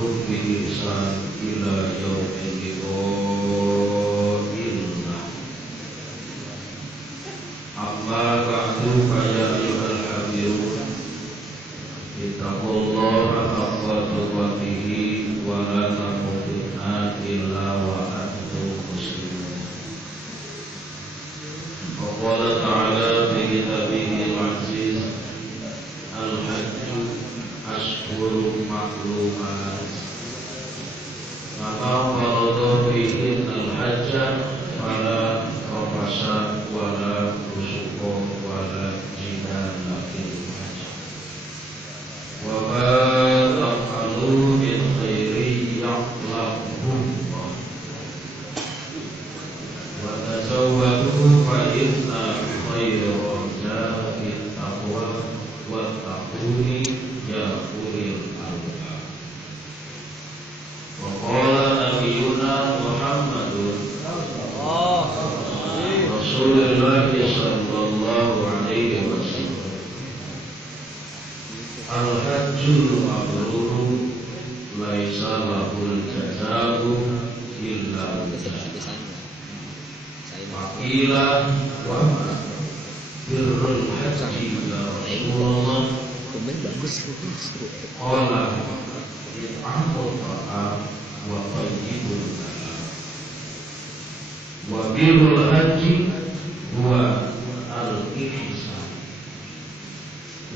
tabi'ahum bi ihsan ila yaumil liqa'illah. Amma ba'du fa ya ayyuhal hadirun ittaqullaha haqqa tuqatih wa la tamutunna illa wa antum muslimun. Wa qala ta'ala fi kitabihil aziz al-hajju ashhurun ma'lumat. Maka farada fihi al-hajja fala rafasa wala fusuqa wala jidala fil hajj. Wa ma taf'alu min khairin ya'lamuhu wa tazawwadu fa inna khayra zadi taqwa wattaquni ya ulil albab. Wa qala nabiyuna Muhammadun Rasulullah sallallahu alaihi wasallam, al-hajjul mabrur laisa lahul jazaa'u illa Qila wa ma birrul hajji ya Rasulullah. Qala it'amul ta'am wa tayyibul kalam. Wa birrul hajji huwa al-ihsan.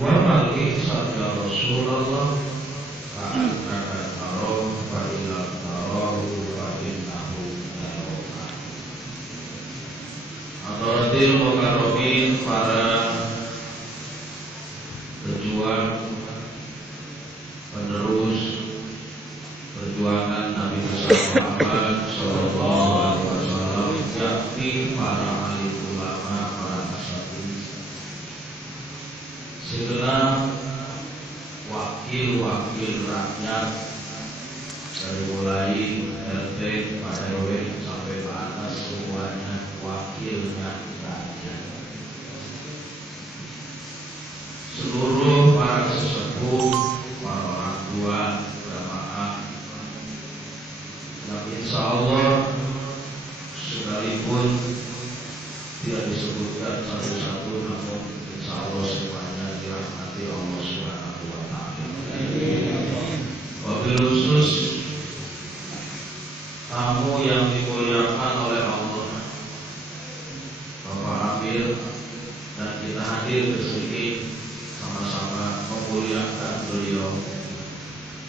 Wa mal ihsan ya Rasulullah? Ka'annaka tarahu fa illam tarahu fa innahu yaraka. Hadirin mukarramin, para pejuang penerus perjuangan Nabi Muhammad sallallahu alaihi wasallam, yakni para alim ulama, para asatidz, segenap wakil-wakil rakyat dari mulai RT, Pak RW sampai Pak Atas, semuanya wakilnya rakyat. Seluruh para sesepuh, para orang tua, jamaah, dan insya Allah sekalipun tidak disebutkan satu-satu, namun insya Allah semuanya dirahmati Allah Subhanahu wa Ta'ala. Wabil khusus tamu yang dimuliakan oleh Allah, Bapak Amir, dan kita hadir ke sini sama-sama memuliakan beliau,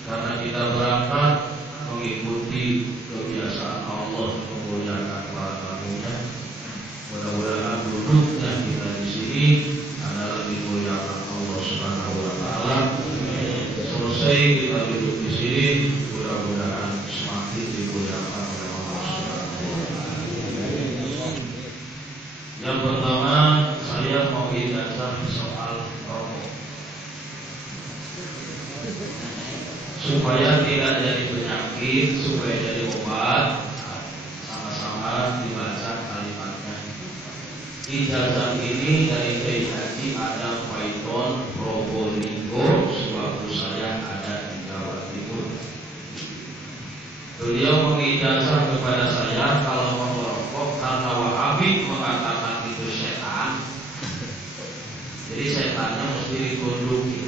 karena kita berangkat mengikuti kebiasaan Allah memuliakan para tamunya. Mudah-mudahan duduknya kita di sini adalah dimuliakan Allah Subhanahu wa Ta'ala. Selesai kita duduk di sini, mudah-mudahan semakin dimuliakan oleh Allah Subhanahu wa Ta'ala. Yang pertama, saya mau ijazah soal rokok supaya tidak jadi penyakit, supaya jadi obat. Sama-sama dibaca kalimatnya. Ijazah ini dari Kiai Haji Adam Faidon Probolinggo, sewaktu saya ada di Jawa Timur. Beliau mengijazah kepada saya kalau mau merokok karena Wahabi mengatakan itu setan. Jadi setannya mesti ditunduki,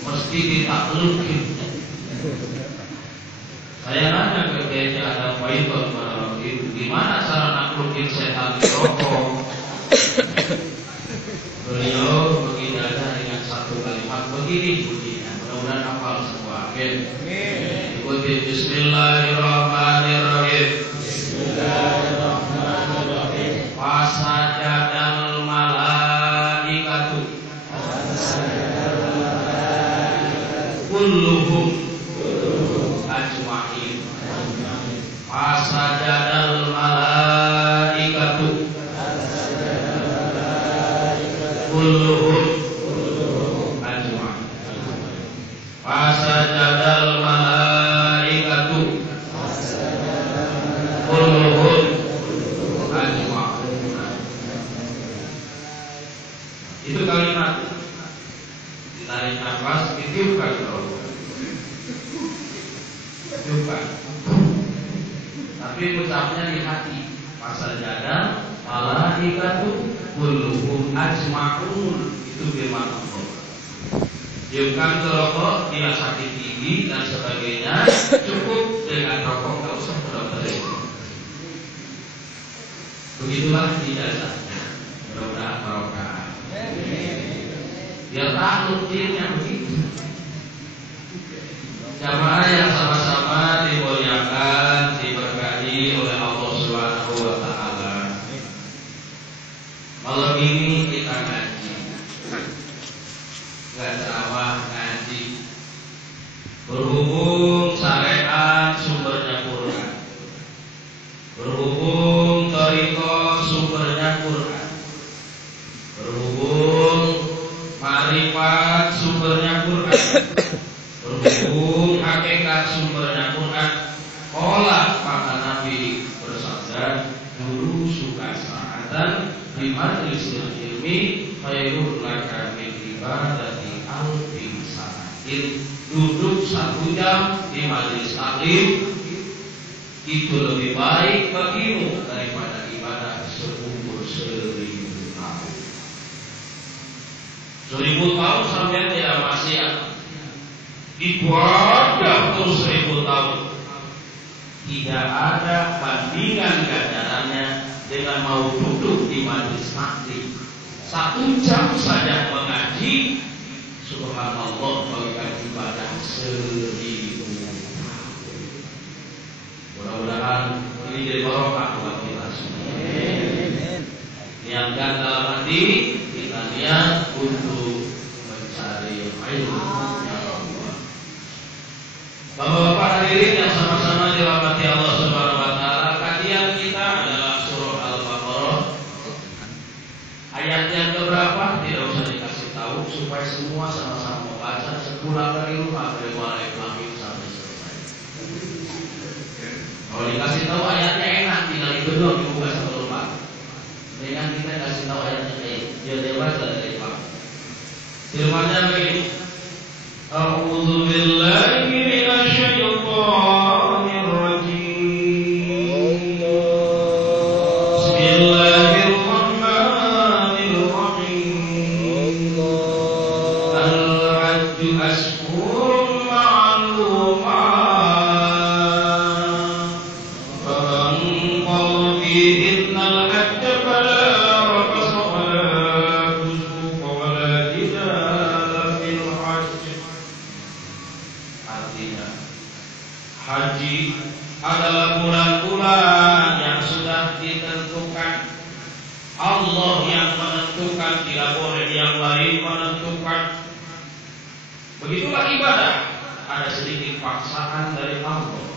mesti ditakluki. Saya nanya ke Kiai Adam Faidon pada waktu itu, gimana cara naklukin setan di rokok? Beliau mengijazah dengan satu kalimat begini bunyinya, mudah-mudahan hafal semua. Ikuti Bismillahirrahmanirrahim. Bismillahirrahmanirrahim. Fasajadal malaikatu kulluhum ajma'in. Fasajadal malaikatu kulluhum ajma'in. Fasajadal malaikatu kulluhum ajma'in. Itu kalimat tarik nafas, ditiupkan kalau tiupkan. Tapi ucapnya di hati. Masa jada malaikatu kulluhum ajma'un, itu firman Allah. Tiupkan ke rokok, bila sakit gigi dan sebagainya, cukup dengan rokok, nggak usah ke dokter. Begitulah ijazahnya. Mudah-mudahan barokah. Biar takluk ilmunya begitu. Jamaah yang sama-sama dimuliakan, diberkahi oleh Allah Subhanahu wa taala. Malam ini kita ngaji. Enggak ceramah, ngaji. Berhubung syariat sumbernya Quran. Berhubung thariqah sumbernya Quran. Berhubung marifat sumbernya Quran. Berhubung hakikat sumbernya Quran. Qala, maka Nabi bersabda, dulu suka sa'atan di majlisil ilmi khairul laka min ibadati alfi sanatin. Duduk 1 jam di majelis taklim itu lebih baik bagimu daripada ibadah seumur 1000 tahun. 1000 tahun sampai tidak maksiat, ibadah terus 1000 tahun. Tidak ada bandingan ganjarannya dengan mau duduk di majelis taklim 1 jam saja mengaji. Subhanallah, bagikan ibadah 1000 tahun. Mudah-mudahan ini jadi barokah buat kita semua. Niatkan dalam hati, kita niat untuk mencari ilmu ya Allah. Bapak-bapak hadirin yang sama-sama dirahmati Allah Subhanahu wa taala, kajian kita adalah surah Al-Baqarah. Ayat yang keberapa tidak usah dikasih tahu, supaya semua sama-sama membaca sepulang dari rumah dari mulai Ibrahim sampai selesai. Kalau dikasih tahu ayatnya enak, tinggal itu doang dibuka satu lembar. Dengan kita kasih tahu ayatnya dia baca dari Pak. Firman-Nya begini. A'udzu billahi minasy syaithanir rajim. Bismillahirrahmanirrahim. Al-hajju ashhurun ma'lumat. Faman qala fihinna al-hajja fala rafasa wala fusuqa wala jidala fil hajj. Artinya, haji adalah bulan-bulan yang sudah ditentukan. Allah yang menentukan, tidak boleh yang lain menentukan. Begitulah ibadah, ada sedikit paksaan dari Allah.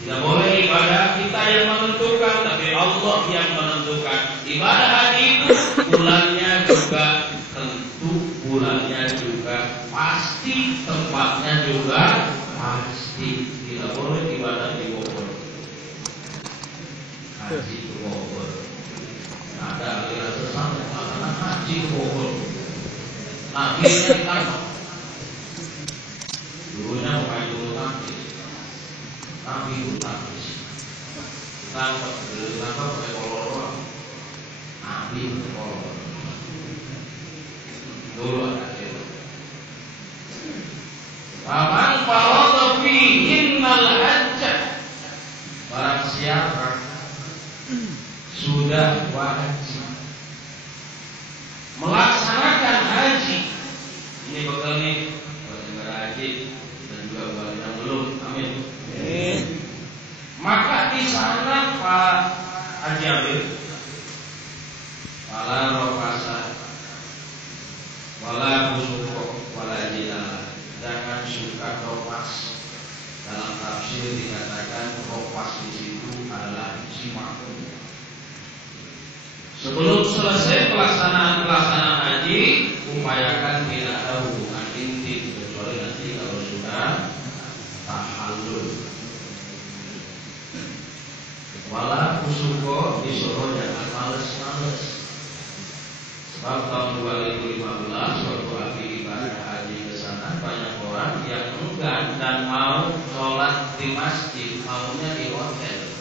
Tidak boleh ibadah kita yang menentukan, tapi Allah yang menentukan. Ibadah haji itu bulannya juga tentu, bulannya juga pasti, tempatnya juga pasti. Tidak boleh ibadah di Bogor. Haji ke Bogor. Ada aliran sesat yang mengatakan haji ke Bogor. Nabi yang ditangkap. Dulunya pemain bulu tangkis. Nabi bulu tangkis. Ditangkap oleh kolor. Nabi kolor. Dulu ada itu. Faman farada fihinnal hajjah. Barang siapa sudah wajib melaksanakan haji, ini bekal nih buat yang haji dan juga buat yang belum, amin. Maka di sana Pak Haji Abid, wala rofasa, wala busuko, wala jidala. Jangan suka ropas. Dalam tafsir dikatakan ropas di situ adalah jimakun. Sebelum selesai pelaksanaan haji, upayakan tidak ada hubungan intim, kecuali nanti kalau sudah tahallul. Wala kusuko disuruh jangan males-males. Sebab tahun 2015 waktu Abi Ibas haji ke sana banyak orang yang enggan dan mau sholat di masjid, maunya di hotel.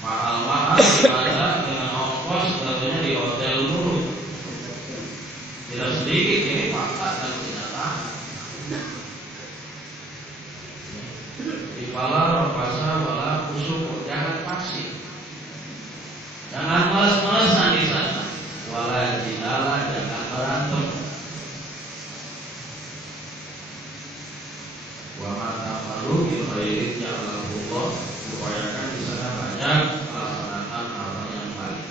Mahal-mahal ibadah dengan ongkos tentunya di hotel dulu. Tidak sedikit ini fakta dan kenyataan. Ifala rafasa wala kusuk, jangan pasif, jangan malas-malasan di sana. Wala jidala, jangan berantem. Wa mata malu bil khairin ja'alahullah, upayakan di sana banyak melaksanakan hal yang baik.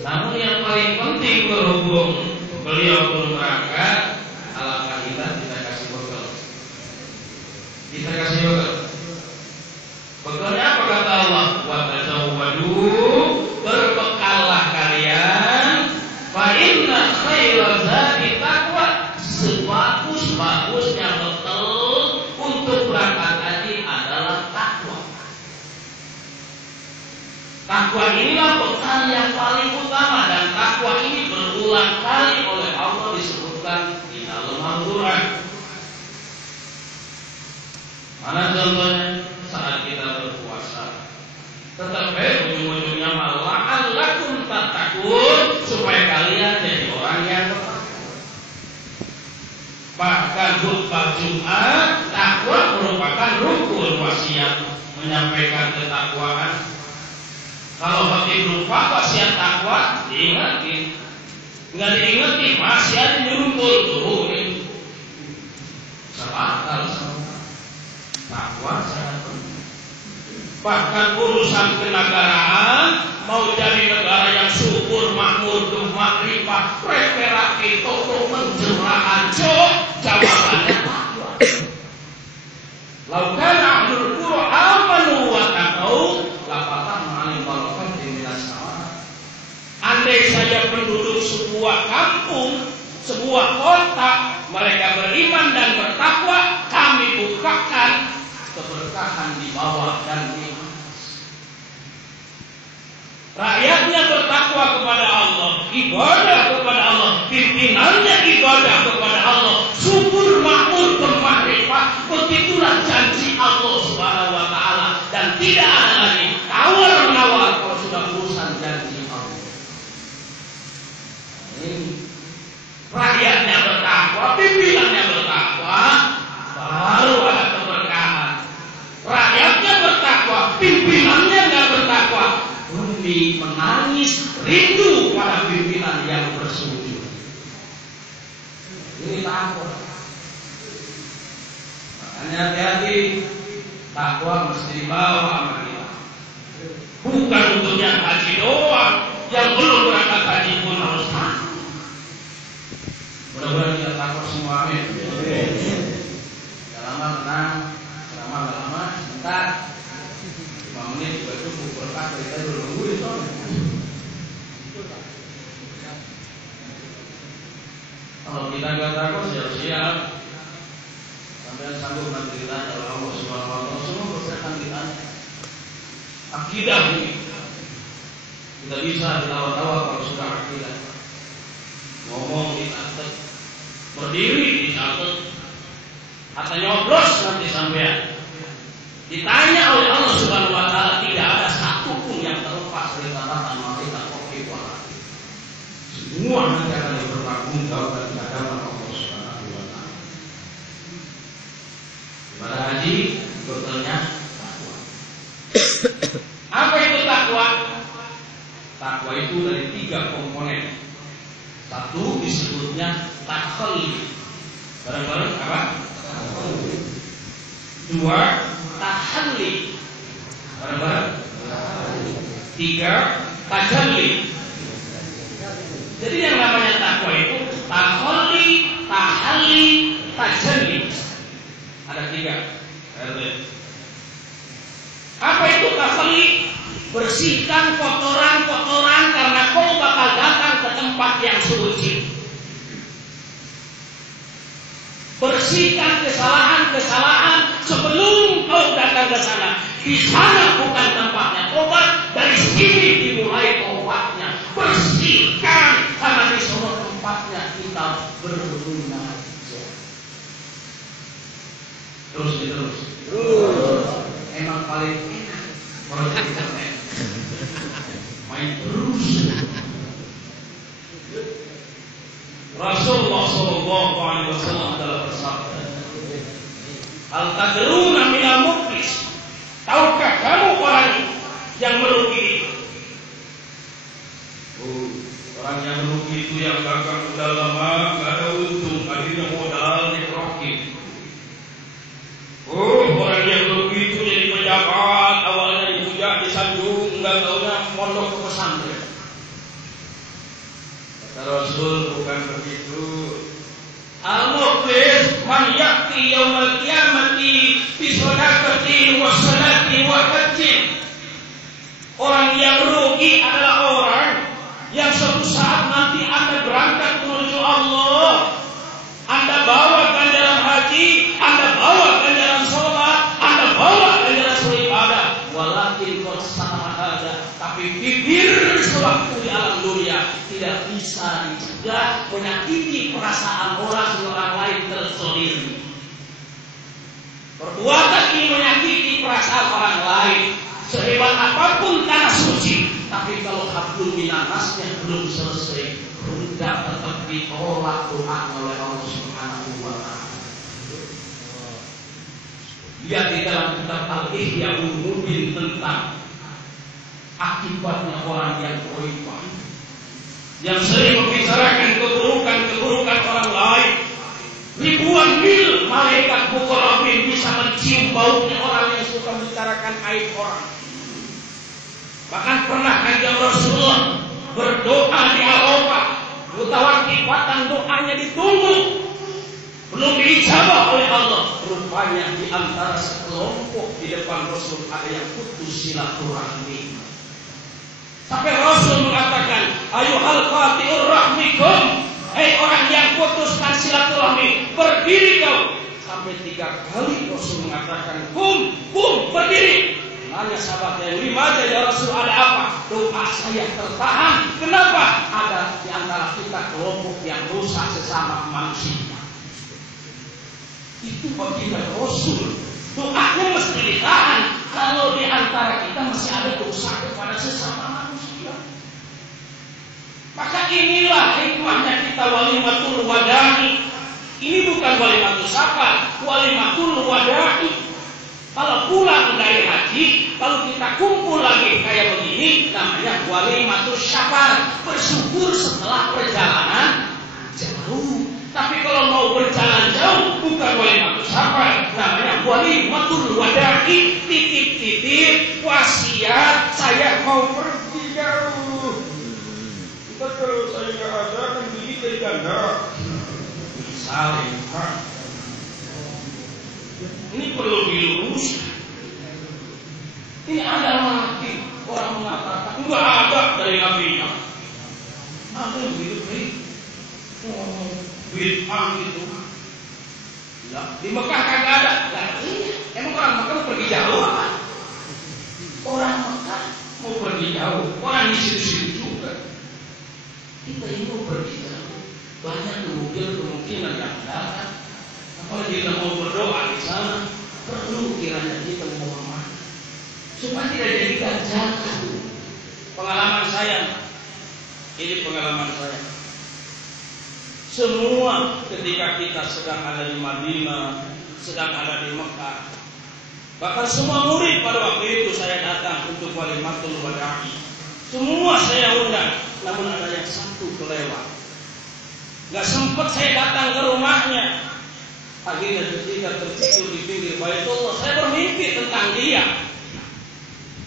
Namun yang paling penting berhubung beliau belum berangkat, alangkah kita kasih bekal. Kita kasih bekal. Bekalnya apa kata Allah? Wa tazawwadu, berbekallah kalian. Fa inna khairaz zadi taqwa, sebagus-bagusnya bekal untuk berangkat haji adalah takwa. Takwa inilah bekal yang paling utama, dan takwa ini berulang kali oleh Allah disebutkan di dalam Al-Quran. Mana contohnya? Saat kita berpuasa, tetapi ujung-ujungnya la'allakum tattaqun, supaya kalian jadi orang yang bertakwa. Bahkan khutbah Jumat, takwa merupakan rukun wasiat, menyampaikan ketakwaan. Kalau khotib lupa wasiat takwa, diingatin. Enggak diingatin, masih ada nyuruh turunin. Salah takwa sangat penting. Bahkan urusan kenegaraan, mau jadi negara yang subur, makmur, makrifah, referaki, toko, menjeraan, jawabannya takwa. Laukan ahlul qura amanu wa taqau, lapatan ma'alim barokah di minas sama. Andai saja penduduk sebuah kampung, sebuah kota, mereka beriman dan bertakwa, kami bukakan keberkahan di bawah dan di atas. Rakyatnya bertakwa kepada Allah, ibadah kepada Allah, pimpinannya ibadah kepada Allah, subur, makmur, bermakrifat. Begitulah janji Allah Subhanahu wa taala, dan tidak ada lagi tawar-menawar kalau sudah urusan janji Allah. Ini rakyatnya bertakwa, pimpinannya bertakwa, baru ada keberkahan. Rakyatnya bertakwa, pimpinannya nggak bertakwa, bumi menangis rindu pada pimpinan yang bersujud. Ini takwa. Makanya hati-hati, takwa mesti dibawa sama kita. Bukan untuk yang haji doang, yang belum berangkat haji pun harus takwa. Mudah-mudahan kita takwa semua, amin. Lama tenang, lama sebentar, 5 menit juga cukup, berkah kita dulu nungguin soalnya. Kalau kita nggak takut, siap-siap sampai sanggup nanti ditanya oleh Allah Subhanahu wa taala. Semua berkaitan dengan akidah ini. Kita bisa dilawan-lawan kalau sudah akidah. Ngomong dicatat, berdiri dicatat, atau nyoblos nanti sampean. Ditanya oleh Allah Subhanahu wa taala, tidak ada satupun yang terlepas dari catatan malaikat Raqib wa Atid. Semua nanti akan dipertanggungjawabkan di hadapan Allah Subhanahu wa taala. Ibadah haji betulnya takwa. Apa itu takwa? Takwa itu dari 3 komponen. Satu disebutnya takhalli. Bareng-bareng apa? 2, tahalli. Bareng-bareng. 3, tajalli. Jadi yang namanya takwa itu takhalli, tahalli, tajalli. Ada 3. Apa itu takhalli? Bersihkan kotoran-kotoran karena kau bakal datang ke tempat yang suci. Bersihkan kesalahan-kesalahan sebelum kau datang ke sana. Di sana bukan tempatnya tobat, dari sini dimulai tobatnya. Bersihkan karena di sana tempatnya terus? Emang paling enak kalau di internet. Main terus. Rasulullah Shallallahu Alaihi Wasallam adalah bersabda, "Hal tadruna minal muflis?" Tahukah kamu orang yang merugi? Orang yang merugi itu yang dagang udah lama nggak ada untung, akhirnya modal dikerokin. Orang yang merugi itu jadi pejabat, awalnya dipuja, disanjung, nggak taunya mondok ke pesantren. Kata Rasul bukan begitu. Al-muflis man yaqti yaumal qiyamati bi shadaqati wa salati wa hajji. Orang yang rugi adalah orang yang suatu saat nanti Anda berangkat menuju Allah, Anda bawa ganjaran haji, Anda bawa ganjaran sholat, Anda bawa ganjaran beribadah. Walakin qad ada, tapi bibir sewaktu di alam dunia tidak bisa dicegah menyakiti perasaan orang lain terzalimi. Perbuatan ini menyakiti perasaan orang lain. Sehebat apapun tanah suci, tapi kalau hablum minannasnya belum selesai, hendak tetap ditolak doa oleh Allah Subhanahu wa Ta'ala. Lihat di dalam kitab Al-Ihya Ulumuddin tentang akibatnya orang yang beribah, yang sering membicarakan keburukan orang lain. Ribuan mil malaikat mukarrabin bisa mencium baunya orang yang suka membicarakan aib orang. Bahkan pernah Kanjeng Rasulullah berdoa di Arafah, mutawakkifatan doanya ditunggu, belum diijabah oleh Allah. Rupanya di antara sekelompok di depan Rasul ada yang putus silaturahmi. Sampai Rasul mengatakan, ayuhal qati'ur rahmikum, hei orang yang putuskan silaturahmi, berdiri kau. Sampai 3 kali Rasul mengatakan, kum, berdiri. Nanya sahabatnya, lima aja ya Rasul, ada apa? Doa saya tertahan. Kenapa? Ada di antara kita kelompok yang rusak sesama manusia. Itu baginda Rasul. Doanya mesti ditahan kalau di antara kita masih ada dosa kepada sesama manusia. Maka inilah hikmahnya kita walimatul wada'i. Ini bukan walimatul safar, walimatul wada'i. Kalau pulang dari haji, kalau kita kumpul lagi kayak begini, namanya walimatul safar, bersyukur setelah perjalanan jauh. Tapi kalau mau berjalan jauh, bukan walimatul safar, namanya walimatul wada'i. Titip-titip wasiat, saya mau pergi jauh. Kita kalau saya nggak ada kan duit dari ganda. Misalnya, ini perlu diluruskan. Ini ada lagi orang mengatakan enggak ada dari Nabi-nya. Ada yang begitu, bid'ah itu. Ya, di Mekah kagak ada. Nah, emang orang Mekah pergi jauh apa? Orang Mekah mau pergi jauh, orang di situ-situ juga. Kita ini mau pergi jauh, banyak kemungkinan yang datang. Apalagi kita mau berdoa di sana, perlu kiranya kita memohon supaya tidak jadikan jatuh. Pengalaman saya, ini pengalaman saya. Semua ketika kita sedang ada di Madinah, sedang ada di Mekah, bahkan semua murid pada waktu itu saya datang untuk walimatul wada'i. Semua saya undang, namun ada yang satu kelewat. Gak sempat saya datang ke rumahnya. Akhirnya ketika tertidur di pinggir Baitullah, saya bermimpi tentang dia.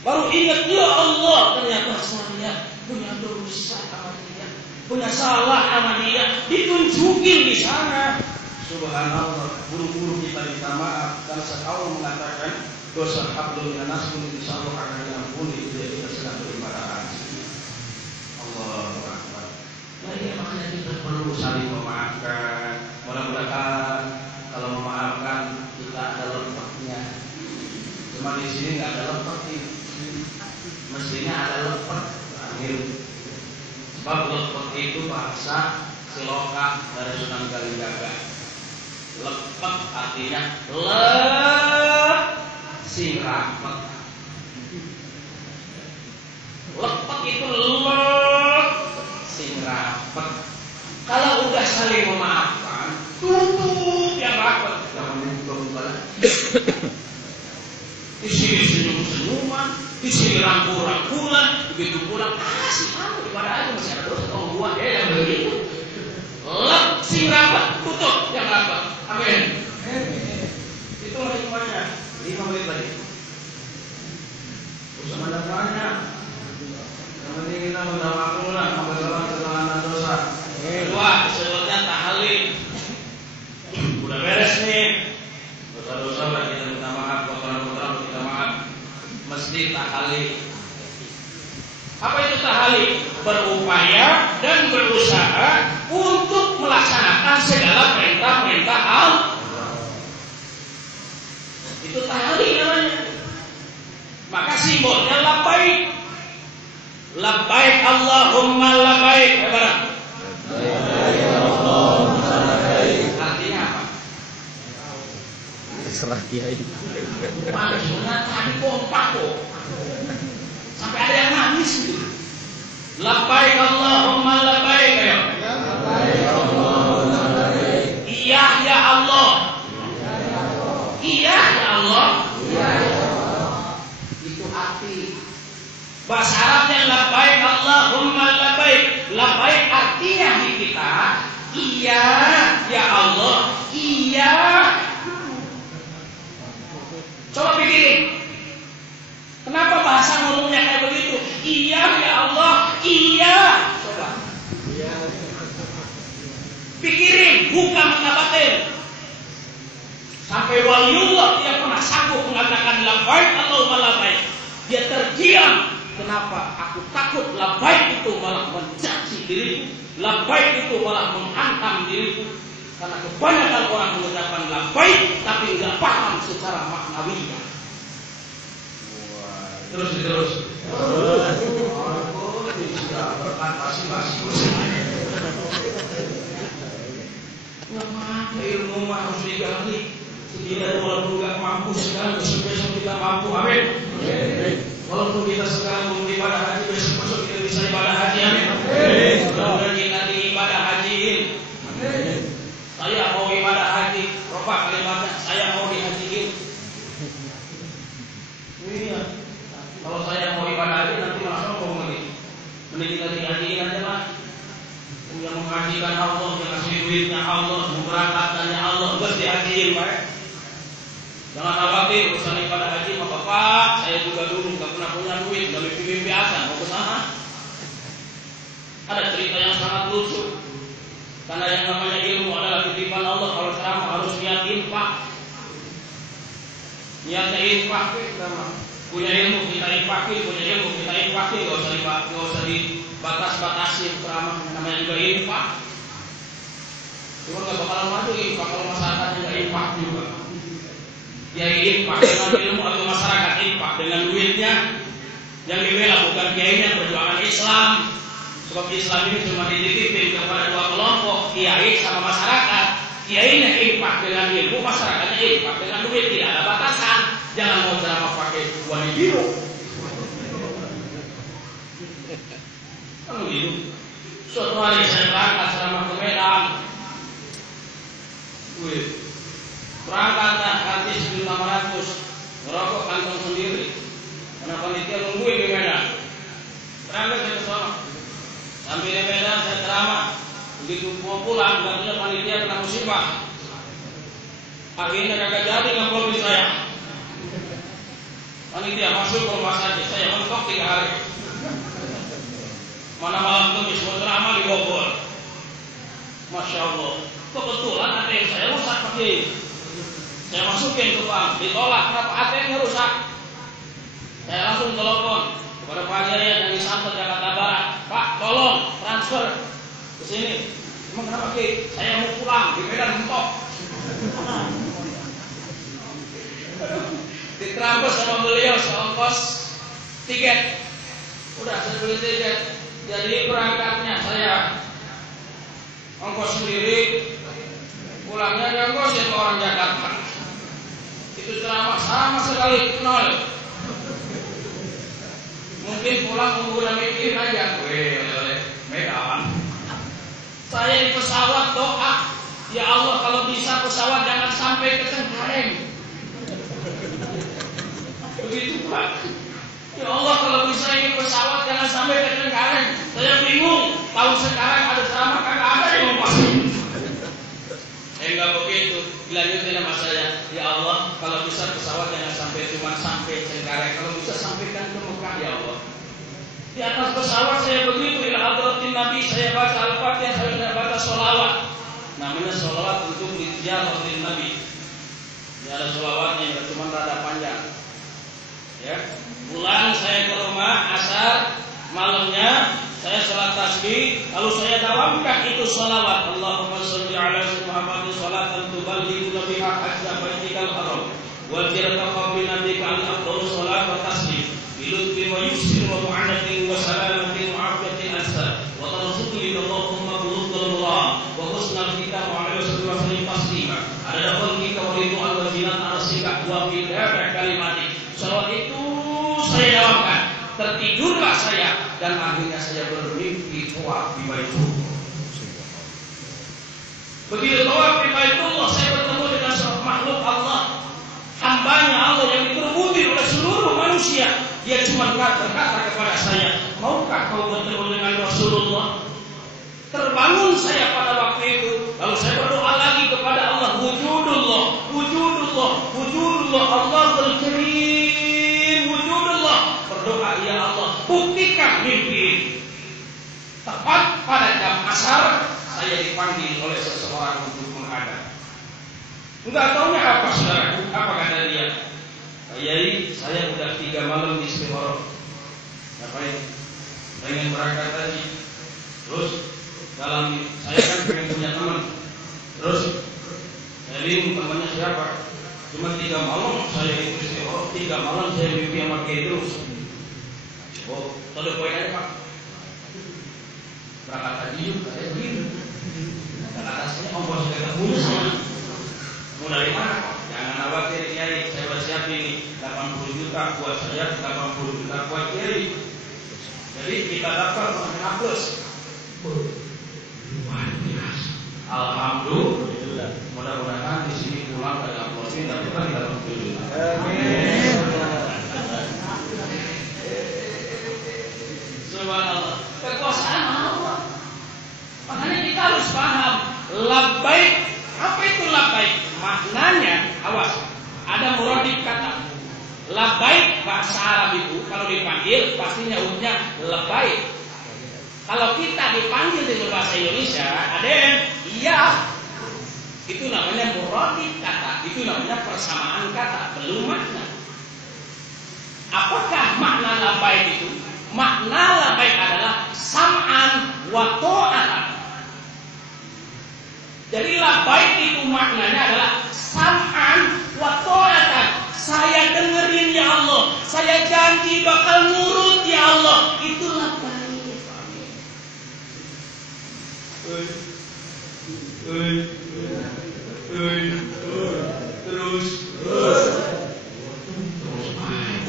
Baru ingat, ya Allah, ternyata saya punya dosa sama dia, punya salah sama dia, ditunjukin di sana. Subhanallah, buru-buru kita minta maaf karena Allah mengatakan dosa hablum minannas pun insyaallah akan diampuni jika kita sedang beribadah haji. Allahu Akbar. Nah, ini makanya kita perlu saling memaafkan. Mudah-mudahan kalau memaafkan kita ada lepeknya. Cuma di sini nggak ada lepek ini. Mestinya ada lepek terakhir. Sebab lepek itu bahasa Siloka dari Sunan Kalijaga. Lepek artinya sing rapet. Lepek itu sing rapet. Kalau udah saling memaafkan, tutup yang rapet. Jangan buka-buka. Di sini senyum-senyuman, di sini rangkul-rangkulan, begitu pulang, sih kamu ibadah aja masih ada dosa kalau gua yang begitu. Lep sing rapat, tutup yang rapat. Amin. Itulah hikmahnya. 5 menit lagi. Usah ada banyak. Yang penting kita udah maklum lah kesalahan dosa. Kedua, disebutnya tahalil. Udah beres nih. Dosa-dosa lah kita minta maaf, kotoran-kotoran kita maaf. Mesti tahalil. Apa itu tahalil? Berupaya dan berusaha untuk melaksanakan segala perintah-perintah Allah. Itu tahalil namanya. Maka simbolnya labbaik. Labbaik Allahumma labbaik. Artinya apa? Terserah kiai. Maksudnya tadi kompak kok. Sampai ada yang nangis gitu. Labbaik Allahumma labbaik. Iya ya Allah. Iya ya Allah. Itu arti. Bahasa Arabnya labbaik Allahumma labbaik. Labbaik artinya di kita iya ya Allah. Iya. Coba pikirin. Kenapa bahasa ngomongnya kayak begitu? Iya ya Allah. Iya. Coba. Pikirin, bukan mengatakan. Sampai waliullah dia pernah sanggup mengatakan labbaik Allahumma labbaik. Dia terdiam. Kenapa? Aku takut labbaik itu malah mencaci diriku. Labbaik itu malah menghantam diriku. Karena kebanyakan orang mengucapkan labbaik tapi tidak paham secara maknawiyah. Terus. Kenapa ilmu harus digali? Tidak walaupun tidak mampu sekarang besok kita mampu. Amin. Walaupun kita sekarang belum ibadah haji, besok kita bisa ibadah haji. Amin. Mudah-mudahan kita di ibadah haji. Saya mau ibadah haji. Ropak kalimatnya saya mau dihajiin. Iya. Kalau saya mau ibadah haji nanti malah sombong lagi. Mending kita dihajiin aja lah. Yang menghajikan Allah, yang ngasih duitnya Allah, memberangkatkannya Allah, harus dihajiin Pak. Jangan khawatir urusan ibadah haji, Pak. Saya juga dulu nggak pernah punya duit, nggak mimpi-mimpi akan mau ke sana. Ada cerita yang sangat lucu. Karena yang namanya ilmu adalah titipan Allah. Kalau ceramah harus niat infak. Niatnya infak, punya ilmu kita infaki, punya ilmu kita infaki, nggak usah dibatas-batasi ceramah, namanya juga infak. Cuma nggak bakalan maju infak kalau masyarakat juga infak juga. Dia infak dengan ilmu atau masyarakat infak dengan duitnya. Yang dibela bukan kiainya, perjuangan Islam. Sebab Islam ini cuma dititipin kepada dua kelompok, kiai sama masyarakat. Kiainya infak dengan ilmu, masyarakatnya infak dengan duit, tidak ada batasan. Jangan mau ceramah pakai wani biru. Kan begitu. Suatu hari saya berangkat ceramah ke Medan. Berangkatnya artis 1.500, ngerokok kantong sendiri. Karena panitia nungguin di Medan. Berangkat ke sana. Sampai di Medan saya ceramah. Begitu mau pulang, nggak punya panitia kena musibah. Akhirnya kagak jadi ngambil saya. Panitia masuk ke rumah sakit, saya mentok 3 hari. Mana malam Kamis mau ceramah di Bogor. Masya Allah. Kebetulan ATM saya rusak pakai. Saya masukin ke bank, ditolak. Kenapa ATM-nya rusak? Saya langsung telepon kepada Pak Jaya yang di Santet Jakarta Barat. Pak, tolong transfer ke sini. Emang kenapa Ki? Saya mau pulang di Medan mentok. Diterampus sama beliau seongkos tiket. Udah saya beli tiket. Jadi berangkatnya saya ongkos sendiri, pulangnya ongkos ya sekali nol. Mungkin pulang udah mikir aja, Medan. Saya di pesawat doa, ya Allah kalau bisa pesawat jangan sampai ke Cengkareng. Begitu Pak. Ya Allah kalau bisa ini pesawat jangan sampai ke Cengkareng. Saya bingung. Tahun sekarang ada ceramah kagak ada yang mau masuk. Enggak begitu. Dilanjutin sama saya. Ya Allah kalau bisa pesawat jangan sampai cuma sampai Cengkareng. Kalau bisa sampaikan ke Mekah ya Allah. Di atas pesawat saya begitu ila hadratin Nabi, saya baca Al-Fatihah, saya baca sholawat. Namanya sholawat untuk ziaratin Nabi. Ini ada sholawatnya yang cuma rada panjang. Ya, pulang saya ke rumah asar, malamnya saya sholat tasbih, lalu saya dawamkan itu sholawat. Allahumma sholli ala Muhammadin sholatan tuballighuna biha hajja baitikal haram wal tirtaqa bi nabiyika al-afdalu sholat wa tasbih bilutfi wa yusri wa mu'anatin wa salamatin wa afiyatin asar wa tarzuqni Allahumma bulughdal murah wa husnal khitam wa ala sallallahu taslima ada khalqika wa ridwan wa zinat arsika wa bidaya kalimatik. Salawat itu saya jawabkan. Tertidurlah saya dan akhirnya saya bermimpi tawaf di Baitullah. Begitu tawaf di Baitullah saya bertemu dengan seorang makhluk Allah, hambanya Allah yang dikerumuti oleh seluruh manusia. Dia cuma berkata kepada saya, maukah kau bertemu dengan Rasulullah? Terbangun saya pada waktu itu. Lalu saya berdoa lagi kepada Allah, wujudullah, wujudullah, wujudullah, Allah al-Karim, wujudullah. Berdoa, ya Allah, buktikan mimpi. Tepat pada jam asar saya dipanggil oleh seseorang untuk menghadap. Enggak tahunya apa saudaraku, apa kata dia? Yai, saya udah 3 malam di istikharah. Ngapain? Pengen berangkat tadi. Terus dalam saya kan pengen punya teman. Terus saya bingung temannya siapa? Cuma 3 malam saya itu istikharah, 3 malam saya mimpi sama dia terus. Oh, ada poin aja Pak. Berangkat haji juga saya begitu. Dan atasnya ongkos kita punya sama. Mau dari mana? Jangan khawatir Kiai, saya bersiap ini 80 juta buat saya, 80 juta buat Kiai. Jadi kita dapat mengenai plus. Luar biasa. Alhamdulillah. Mudah-mudahan di sini pulang dengan porsi dan kita tidak bertujuh. Amin. Subhanallah. Kekuasaan Allah. Makanya kita harus paham. Labbaik. Apa itu labbaik? Maknanya, awas. Ada muradif kata. Labbaik bahasa Arab itu kalau dipanggil pasti nyautnya labbaik. Kalau kita dipanggil dengan bahasa Indonesia, ada yang iya. Itu namanya muradif kata. Itu namanya persamaan kata, belum makna. Apakah makna labbaik itu? Makna labbaik adalah sam'an wa ta'atan. Jadi labbaik itu maknanya adalah sam'an wa ta'atan. Saya dengerin ya Allah, saya janji bakal nurut ya Allah. Itu labbaik. Terus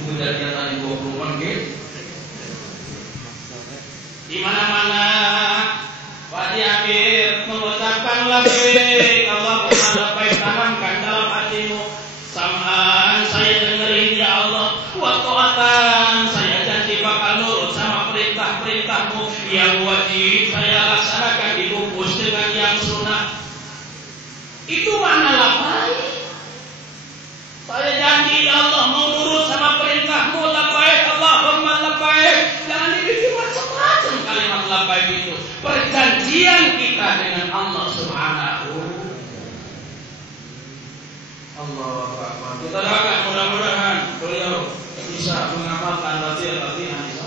kejadian tadi 20-an gitu. Di mana-mana Pak Amir mengucapkan labbaik, Allahumma labbaik, tanamkan dalam hatimu. Sam'an, saya dengerin ya Allah. Wa ta'atan, saya janji bakal nurut sama perintah-perintahmu. Yang wajib saya laksanakan dibungkus dengan yang sunnah. Itu mana labbaik? Saya janji ya Allah mau nurut sama perintahmu. Labbaik, Allahumma labbaik. Jangan dibikin macam-macam kalimat labbaik itu. Perjanjian kita dengan Allah Subhanahu. Allahu Akbar. Kita doakan mudah-mudahan beliau bisa mengamalkan latihan ini.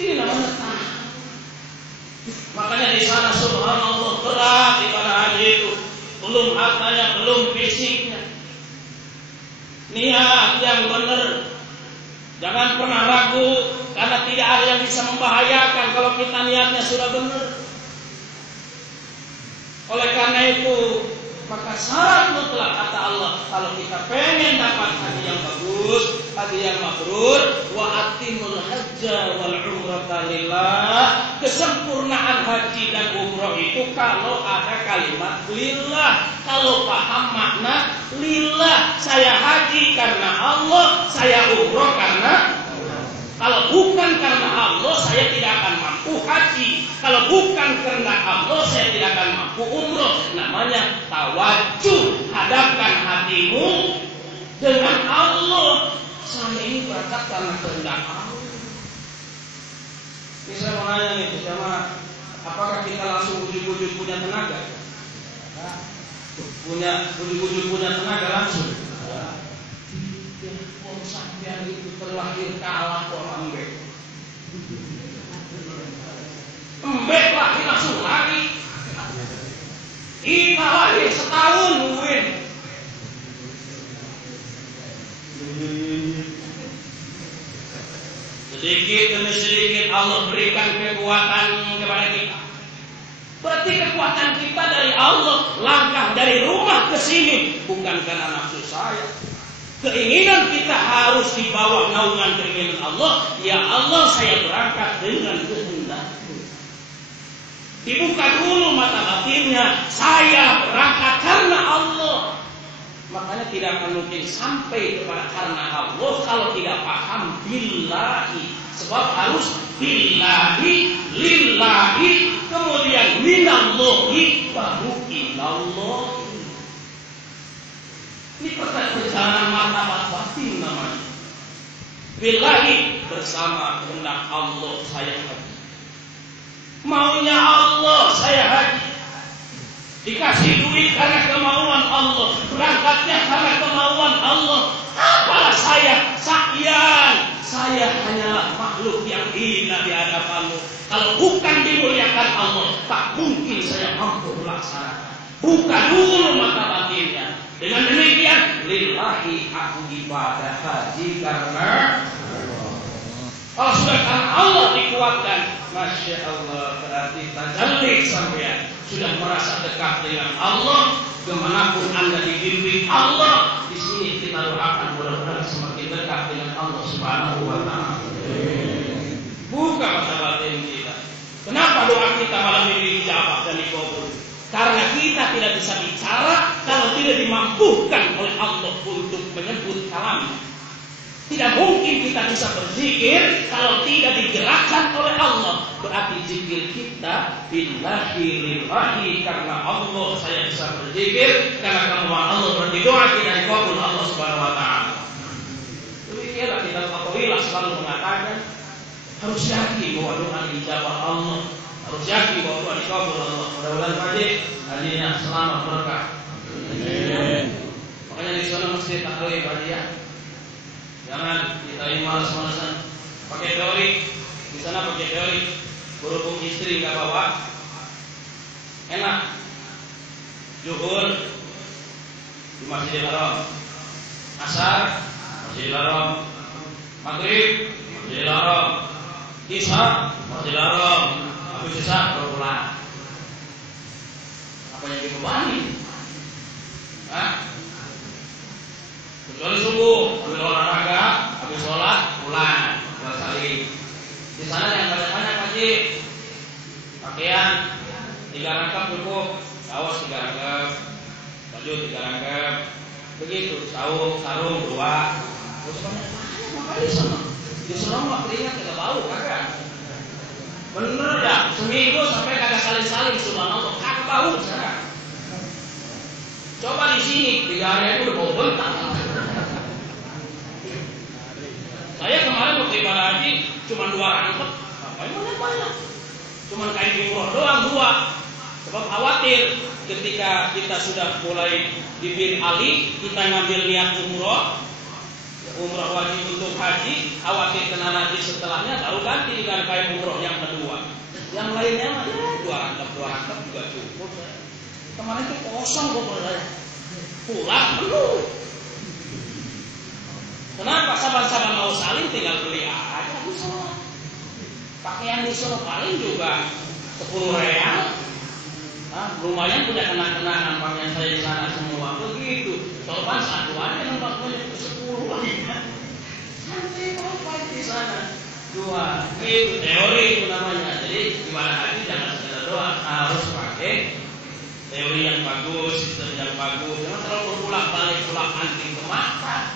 Ini namanya tahan. Makanya di sana subhanallah berat ibadah haji itu. Belum hartanya, belum fisiknya. Niat yang benar. Jangan pernah ragu karena tidak ada yang bisa membahayakan kalau kita niatnya sudah benar. Oleh karena itu Maka syarat mutlak kata Allah, kalau kita pengen dapat haji yang bagus, haji yang mabrur, wa atimul hajja wal umrata lillah. Kesempurnaan haji dan umroh itu kalau ada kalimat lillah. Kalau paham makna lillah, saya haji karena Allah, saya umroh karena. Kalau bukan karena Allah, saya tidak akan mampu haji. Kalau bukan karena Allah, saya tidak akan mampu umroh. Namanya tawajuh. Hadapkan hatimu dengan Allah. Saya ini berangkat karena kehendak Allah. Ini saya mau nanya nih, sama apakah kita langsung ujuk-ujuk punya tenaga? Ujuk-ujuk punya tenaga langsung? Sampean itu terlahir kalah orang embek lahir langsung lari. Kita lahir setahun nungguin. Sedikit demi sedikit Allah berikan kekuatan kepada kita. Berarti kekuatan kita dari Allah. Langkah dari rumah ke sini bukan karena nafsu saya. Keinginan kita harus di bawah naungan keinginan Allah. Ya Allah, saya berangkat dengan kehendak-Mu. Dibuka dulu mata batinnya. Saya berangkat karena Allah. Makanya tidak akan mungkin sampai kepada karena Allah kalau tidak paham billahi. Sebab harus billahi, lillahi, kemudian minallahi, baru ilallah. Ini perjalanan martabat batin namanya. Billahi, bersama kehendak Allah saya haji. Maunya Allah saya haji. Dikasih duit karena kemauan Allah, berangkatnya karena kemauan Allah. Apalah saya sakyan. Saya hanyalah makhluk yang hina di hadapan-Mu. Kalau bukan dimuliakan Allah, tak mungkin saya mampu melaksanakan. Buka dulu mata batinnya. Dengan demikian, lillahi aku ibadah haji karena Allah. Kalau sudah karena Allah dikuatkan, Masya Allah, berarti tajalli sampean sudah merasa dekat dengan Allah. Kemanapun Anda dibimbing Allah, di sini kita doakan mudah-mudahan semakin dekat dengan Allah Subhanahu wa Ta'ala. Buka mata batin kita. Kenapa doa kita malam ini dijawab dan dikabul? Karena kita tidak bisa bicara kalau tidak dimampukan oleh Allah untuk menyebut kalamnya. Tidak mungkin kita bisa berzikir kalau tidak digerakkan oleh Allah. Berarti zikir kita billahi lillahi, karena Allah saya bisa berzikir, karena kemauan Allah. Berarti doa kita dikabul Allah Subhanahu wa Ta'ala. Demikianlah kita ketahuilah selalu mengatakan harus yakin bahwa doa dijawab Allah. Harus yakin bahwa doa dikabul Allah. Mudah-mudahan Pak hajinya selamat berkah. Makanya di sana mesti tahlil Pak ya. Jangan kita ini malas-malasan pakai teori. Di sana pakai teori. Berhubung istri nggak bawa, enak. Zuhur di Masjidil Haram, asar Masjidil Haram, maghrib Masjidil Haram, isya Masjidil Haram. Habis isya baru pulang. Apa yang dibebani? Kecuali subuh, habis olahraga, habis sholat, pulang, buat saling. Di sana yang banyak-banyak Haji. Pakaian 3 rangkap cukup, kaos 3 rangkap, baju 3 rangkap, begitu. Sarung 2. Terus banyak-banyak makanya di sana. Di sana mah keringat tidak bau, kagak. Bener dah, seminggu sampai kagak saling-saling, subhanallah, kagak bau sekarang. Coba di sini 3 hari itu udah bau bentak. Saya kemarin waktu ibadah haji cuma 2 rangkap, ngapain banyak-banyak? Cuma kain umroh doang 2. Sebab khawatir ketika kita sudah mulai di bin Ali, kita ngambil niat umroh wajib untuk haji, khawatir kena haji setelahnya, baru ganti dengan kain umroh yang kedua. Yang lainnya mah ya 2 rangkap juga cukup. Kemarin itu kosong kok saya. Pulang penuh. Kenapa? Saban-saban mau saling tinggal beli aja bisa. Pakaian di sana paling juga 10 real. lumayan punya kenang-kenangan pakaian saya di sana semua. Begitu. Sorban satu aja nampak punya 10 lagi. Nanti apa di sana? 2. Itu teori itu namanya. Jadi ibadah haji jangan sekedar doa, harus pakai teori yang bagus, sistem yang bagus. Jangan terlalu berulang-balik anting ke mata.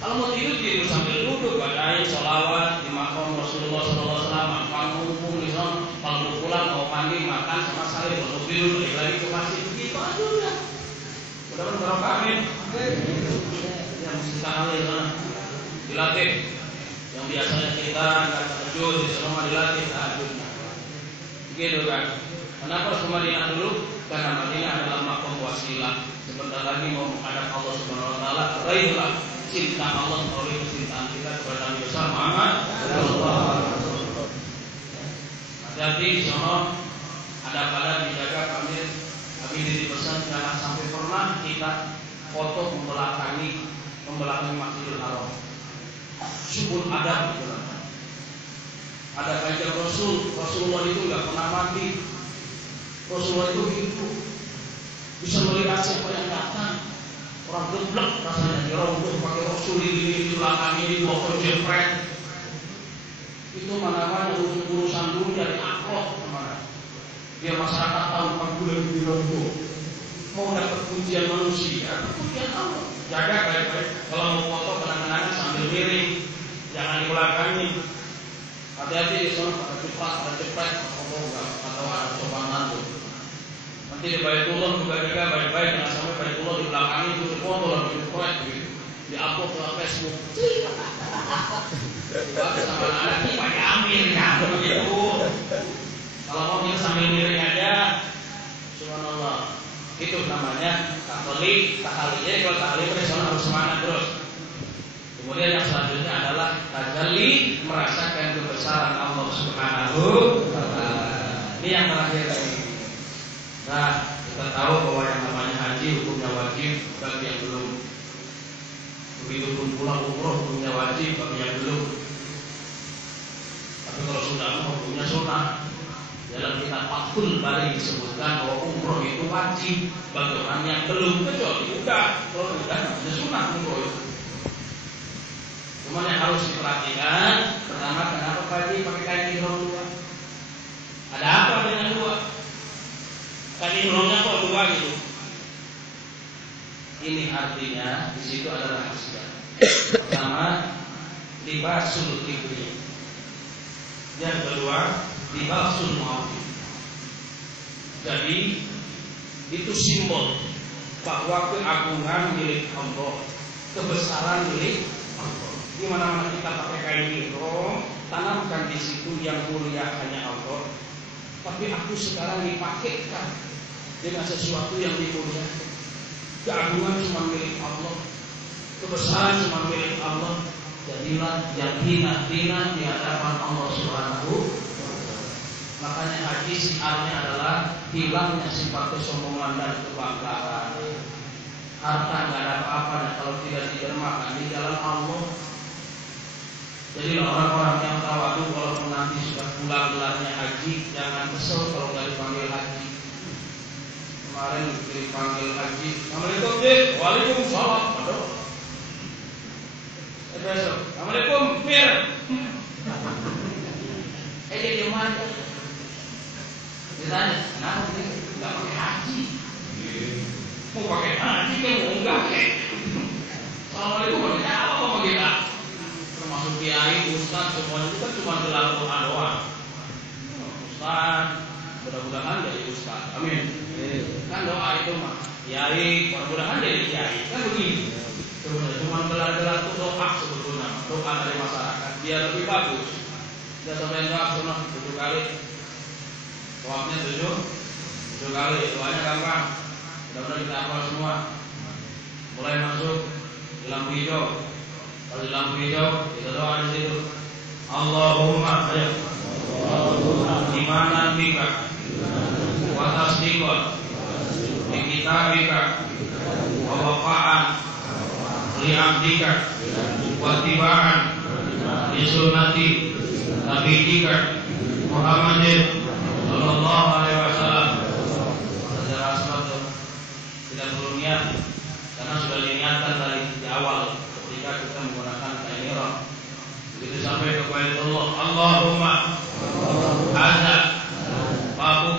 Kalau mau tidur sambil duduk, bacain sholawat di makam Rasulullah SAW. Kalau mumpung di sana, kalau mau pulang mau mandi makan sama sekali, kalau tidur balik lagi ke masjid, begitu aja udah. Mudah-mudahan barokah, amin. Ya mesti tahu ya sana. Dilatih. Yang biasanya kita nggak terjun di sana dilatih tahajudnya. Begitu kan? Kenapa harus ke Madinah dulu? Karena Madinah adalah makam wasilah. Sebentar lagi mau menghadap Allah Subhanahu Wa Taala. Raihlah cinta Allah melalui kecintaan kita kepada Nabi Muhammad. Hati-hati di sana, ada pada dijaga kami dipesan jangan sampai pernah kita foto membelakangi Masjidil Haram. Subul adab itu. Ada kanjeng Rasulullah itu nggak pernah mati. Rasulullah itu hidup, bisa melihat siapa yang datang. Orang geblek rasanya dirontok pakai Rasul di belakang ini bawa jepret. Itu mana-mana urusan dulu dari akhlak kemana. Biar masyarakat tahu 4 bulan di rombong. Mau dapat pujian manusia, pujian Allah. Jaga baik-baik. Kalau mau foto kenang-kenangan sambil miring, jangan dibelakangi. Hati-hati di sana pada cepat, atau ada cobaan nanti. Nanti di Baitullah juga jaga baik-baik, jangan sampai Baitullah di belakangnya itu foto lagi proyek begitu. Di-upload ke Facebook. Sama anak ini pakai ambil kan begitu. Kalau mau kita sambil miring aja, subhanallah. Itu namanya tahli. Jadi kalau tahli harus semangat terus. Kemudian yang selanjutnya adalah tajalli, merasakan kebesaran Allah Subhanahu wa Ta'ala. Ini yang terakhir ini. Nah, kita tahu bahwa yang namanya haji hukumnya wajib bagi yang belum. Begitupun pula umroh hukumnya wajib bagi yang belum. Tapi kalau sudah hukumnya sunnah. Dalam kitab Fathul Bari disebutkan bahwa umroh itu wajib bagi orang yang belum, kecuali udah. Kalau udah namanya sunnah umroh itu. Cuma yang harus diperhatikan, pertama kenapa Haji pakai kain ihram 2? Ada apa dengan 2? Kain ihramnya kok 2 gitu? Ini artinya di situ ada rahasia. Pertama, libasul kibri. Yang kedua, libasul mu'afif. Jadi itu simbol bahwa keagungan milik Allah, kebesaran milik Allah. Di mana-mana kita pakai kain ihram, tanamkan di situ yang mulia hanya Allah. Tapi aku sekarang dipakaikan dengan sesuatu yang dimuliakan. Keagungan cuma milik Allah, kebesaran cuma milik Allah. Jadilah yang hina-hina di hadapan Allah Subhanahu. Makanya haji siarnya adalah hilangnya sifat kesombongan dan kebanggaan. Harta nggak ada apa-apa kalau tidak didermakan di jalan Allah. Jadi orang-orang yang tawadu kalau nanti sudah pulang gelarnya haji, jangan kesel kalau nggak dipanggil haji. Kemarin dipanggil haji, Assalamualaikum Jik, Waalaikumsalam. Aduh. Besok, Assalamualaikum Mir. Dia aja. Ditanya, kenapa sih nggak pakai haji? Mau pakai haji kan mau enggak? Assalamualaikum, apa sama kita? Termasuk kiai, ustaz, semuanya itu kan cuma gelar doa doang. Ustaz, mudah-mudahan jadi ustaz. Amin. Kan doa itu mah kiai, mudah-mudahan jadi kiai. Kan begitu. Sebenarnya cuma gelar-gelar itu doa sebetulnya, doa dari masyarakat biar lebih bagus. Tidak sampai doa sunnah 7 kali. Doanya 7 kali. Doanya gampang. Mudah-mudahan kita hafal semua. Mulai masuk di lampu hijau. Kalau di lampu hijau kita doa di situ. Allahumma ayo. Imanan bika wa tasdiqan bi kitabika wa wafa'an li abdika wa tiba'an li sunnati nabiyika Muhammadin sallallahu alaihi wasallam.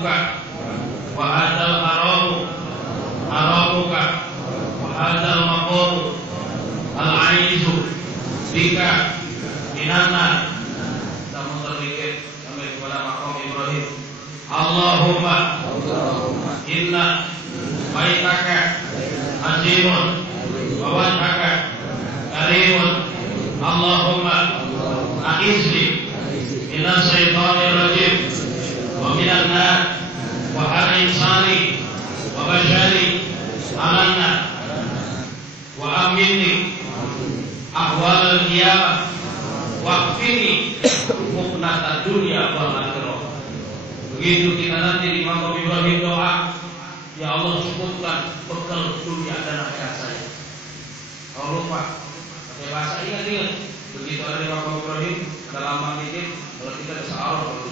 haramuka wa hadzal haramuka wa hadzal maqam al-aizu bika minanna. Kita muter dikit sampai kepada maqam Ibrahim. Allahumma inna baitaka azimun wa wajhaka karimun. Allahumma a'izni minas syaitanir rajim wa minan nar wa al-insani wa bashari alanna wa aminni ahwal al-qiyamah waqfini muknat dunya wal akhirah. Begitu kita nanti di maqam Ibrahim doa, ya Allah cukupkan bekal dunia dan akhirat saya. Kalau lupa pakai bahasa ingat. Begitu ada di maqam Ibrahim, ada lambang dikit. Kalau kita bisa kalau nggak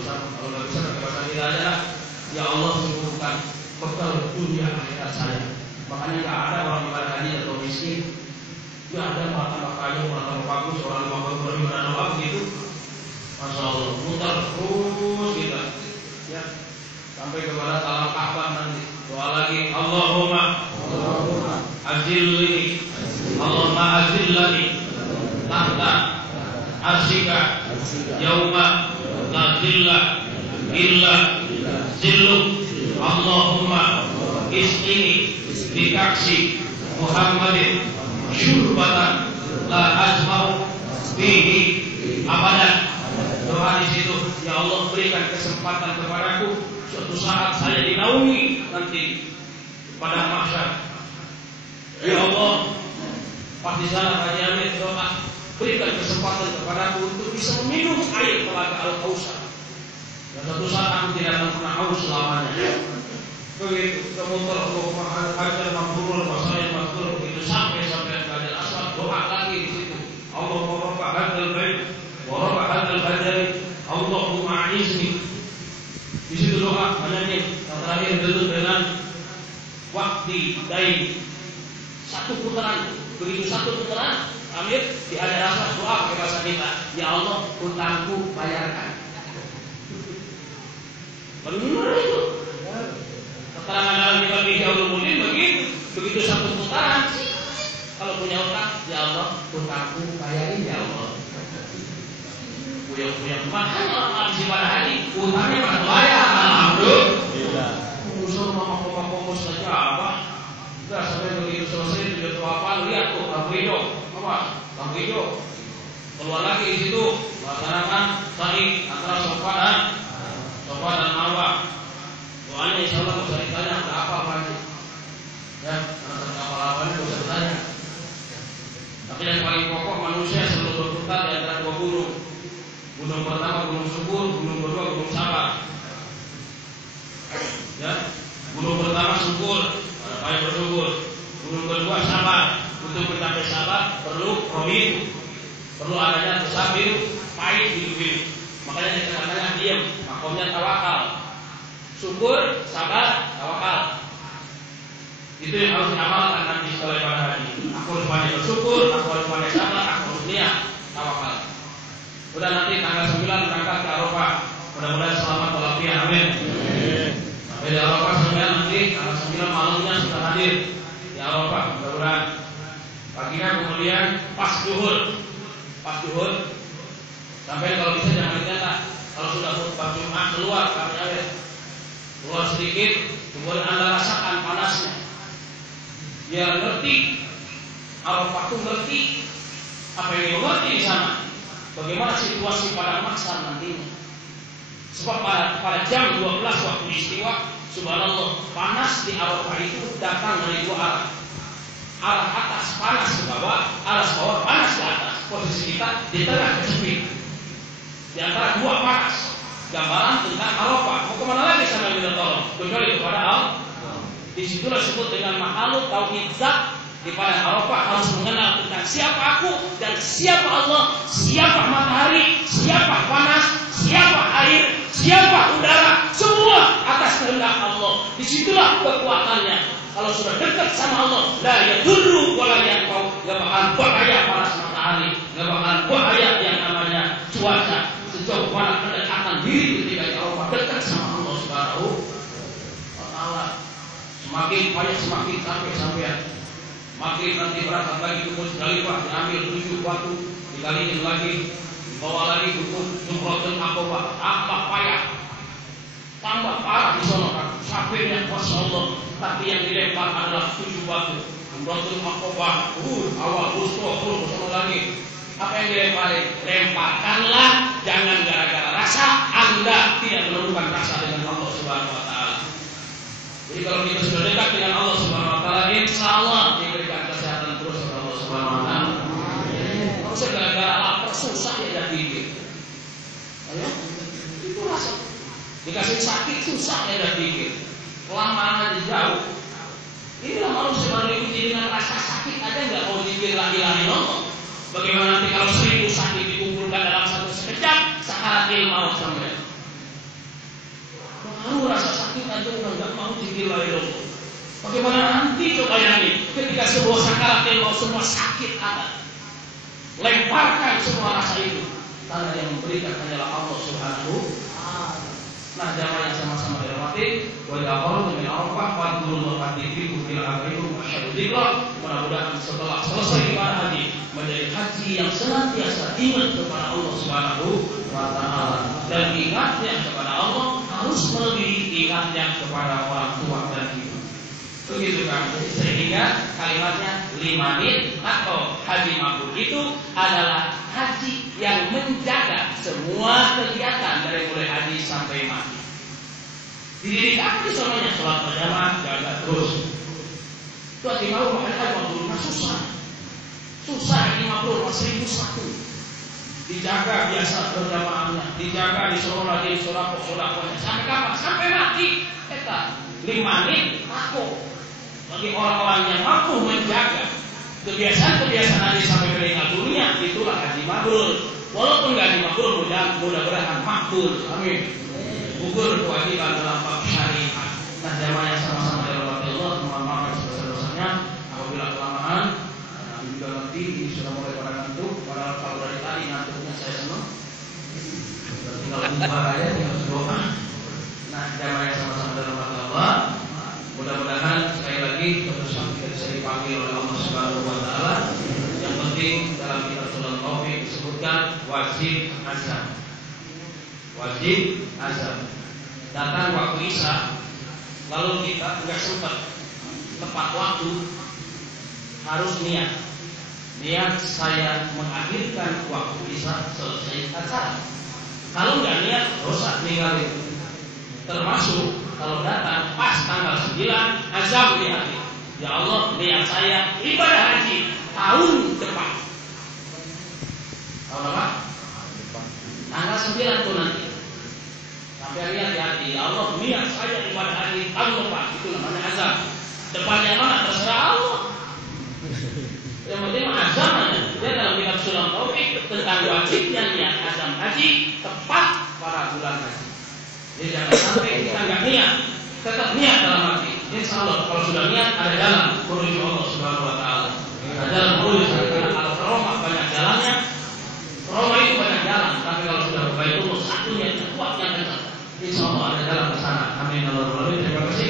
bisa pakai bahasa kita aja lah. Ya Allah cukupkan bekal dunia akhirat saya. Makanya nggak ada orang ibadah haji atau miskin. Ya ada orang tambah kaya, orang tambah bagus, orang di maqam Ibrahim ada doa begitu. Masya Allah, muter terus kita, ya sampai kepada salam Ka'bah nanti. Doa lagi, Allahumma azilni, Allahumma azillani tahta arsika yauma la zilla illa zilluk. Allahumma isqini bikaksi Muhammadin syurbatan la azmau fihi abadan. Doa di situ, ya Allah berikan kesempatan kepadaku suatu saat saya dinaungi nanti pada mahsyar. Ya Allah, pasti sana Haji Amin doa, berikan kesempatan kepadaku untuk bisa meminum air telaga Al-Kautsar. Dan suatu saat aku tidak akan pernah haus selamanya. Begitu, kemudian Allahumma hajar maghfurul wa sa'il maghfur. Begitu sampai Hajar Aswad, doa lagi di situ. Allahumma rabb hadzal bait wa rabb hadzal badari, Allahumma a'izni. Di situ doa menyanyi yang terakhir ditutup dengan waqti dain. Satu putaran, begitu satu putaran, Amir di Hajar Aswad doa pakai bahasa kita. Ya Allah, utangku bayarkan. Benar itu. Keterangan dalam kitab Ihyaul Ulumuddin begitu satu putaran. Kalau punya utang, ya Allah, utangku bayarin ya Allah. Punya mahal orang si pada haji, utangnya pada bayar. Alhamdulillah. Usul mama pokok saja apa? Sudah sampai begitu selesai sudah tua apa? Lihat tuh, lampu hijau, apa? Lampu hijau. Keluar lagi di situ, laksanakan sa'i antara Safa dan Marwah. Doanya insya Allah bisa ditanya ada apa lagi. Ya, karena apa-apa ini bisa ditanya. Tapi yang paling pokok manusia selalu berputar di antara dua gunung. Gunung pertama gunung subur, gunung kedua gunung sabar. Ya, gunung pertama subur, paling bersubur. Gunung kedua sabar. Untuk mencapai sabar perlu rohim, perlu adanya sabir, pahit hidup. Makanya di tengah-tengah diam, makomnya tawakal. Subur, sabar, tawakal. Itu yang harus diamalkan nanti setelah ibadah haji. Aku harus pandai bersyukur, aku harus pandai sabar, aku harus niat, tawakal. Udah nanti tanggal 9 berangkat ke Arafah. Mudah-mudahan selamat walafiat, amin. Sampai di Arafah 9 nanti tanggal 9 malamnya sudah hadir di Arafah. Mudah-mudahan paginya kemudian pas zuhur sampai kalau bisa jangan ditentang. Kalau sudah khutbah Jumat keluar kami air. Keluar sedikit, kemudian Anda rasakan panasnya. Biar ngerti, Arafah itu ngerti apa yang mengerti di sana. Bagaimana situasi pada mahsyar nantinya. Sebab pada jam 12 waktu istiwa, subhanallah, panas di Arafah itu datang dari dua arah. Arah atas panas ke bawah, arah bawah panas ke atas. Posisi kita di tengah kecepit. Di antara dua panas. Gambaran tentang Arafah. Mau kemana lagi sama yang minta tolong? Kecuali kepada Allah. Disitulah disebut dengan makhluk tauhid zat. Di padang Arafah harus mengenal tentang siapa aku dan siapa Allah, siapa matahari, siapa panas, siapa air, siapa udara, semua atas kehendak Allah. Disitulah kekuatannya. Kalau sudah dekat sama Allah, la yadurru wa la yanfa'u, enggak bakal bahaya panas matahari, enggak bakal bahaya yang namanya cuaca. Sejauh mana kedekatan diri ketika Arafah dekat sama Allah Subhanahu Semakin payah semakin capek sampean. Makin nanti berangkat lagi ke Musdalifah, diambil 7 batu, dikaliin lagi, dibawa lagi ke Jumratul Aqabah, tambah payah, tambah parah di sana kan. Capeknya Masya Allah, tapi yang dilempar adalah 7 batu. Jumratul Aqabah, awal terus ke sana lagi. Apa yang dilempar? Lemparkanlah, jangan gara-gara rasa Anda tidak menemukan rasa dengan Allah Subhanahu Wa Taala. Jadi kalau kita sudah dekat dengan Allah Subhanahu Wa Taala, insya Allah diberikan kesehatan terus oleh Allah Subhanahu Wa Taala. Kalau saya gara-gara lapar susah ya jadi dikit. Ayo, itu rasa. Dikasih sakit susah ya jadi dikit. Kelamaan aja jauh. Inilah manusia baru diuji dengan rasa sakit. Ada nggak mau zikir la ilaha illallah? Bagaimana nanti kalau 1000 sakit dikumpulkan dalam satu sekejap, sakaratil maut sampai. Baru rasa sakit aja udah nggak mau zikir la ilaha illallah. Bagaimana nanti coba ini ketika sebuah sakaratil maut semua sakit ada. Lemparkan semua rasa itu. Karena yang memberikan hanyalah Allah Subhanahu wa Ta'ala. Nah, jamaah yang sama-sama dirahmati, wa yaqulu min arafah fadlul muqaddimin fil akhirih masyadillah. Mudah-mudahan setelah selesai ibadah haji menjadi haji yang senantiasa ingat kepada Allah Subhanahu wa Ta'ala, dan ingatnya kepada Allah harus melebihi ingatnya kepada orang tua dan ibu. Begitu kan? Sehingga kalimatnya 5 menit atau haji mabrur itu adalah haji yang menjaga semua kegiatan dari mulai haji sampai mati. Didirikan di sononya sholat berjamaah jaga terus. Itu haji mabrur, haji mabrur susah. Susah haji mabrur 1001. Dijaga biasa berjamaahnya, dijaga di sholat lagi sholat sampai kapan? Sampai mati. Kita 5 menit aku. Bagi orang-orang yang mampu menjaga kebiasaan-kebiasaan haji sampai meninggal dunia, itulah haji mabrur. Walaupun nggak haji mabrur, mudah-mudahan makbul. Amin. Gugur kewajiban dalam bab syariat. Nah, jamaah yang sama-sama dirahmati Allah, mohon maaf atas dosa-dosanya apabila kelamaan. Nah, juga nanti ini sudah mulai pada ngantuk. Padahal kalau dari tadi ngantuknya saya senang. Tinggal bubar aja, tinggal doa. Nah, jamaah yang sama-sama dirahmati Allah. Mudah-mudahan sekali lagi keputusan kita bisa dipanggil oleh Allah Subhanahu wa Ta'ala. Yang penting dalam kitab Sunan Taufik disebutkan wajib azam. Wajib azam. Datang waktu Isya, lalu kita enggak sempat tepat waktu, harus niat. Niat saya mengakhirkan waktu Isya selesai azan. Kalau enggak niat, dosa ninggalin. Termasuk kalau datang pas tanggal 9 azam di hati. Ya Allah, niat saya ibadah haji tahun depan. Tahun apa? Tanggal 9 tuh nanti. Sampai lihat di hati. Ya Allah, niat saya ibadah haji tahun depan. Itu namanya azam. Depannya mana? Terserah Allah. Yang penting azam aja. Dia dalam kitab Sunan Taufik tentang wajibnya niat azam haji tepat pada bulan haji. Jadi jangan sampai kita nggak niat, tetap niat dalam hati. Insya Allah kalau sudah niat ada jalan menuju Allah Subhanahu Wa Taala. Ada jalan menuju. Karena kalau ke Roma banyak jalannya, Roma itu banyak jalan. Tapi kalau sudah ke Baitullah satu niat kuat yang kencang. Insya Allah ada jalan ke sana. Amin. Terima kasih.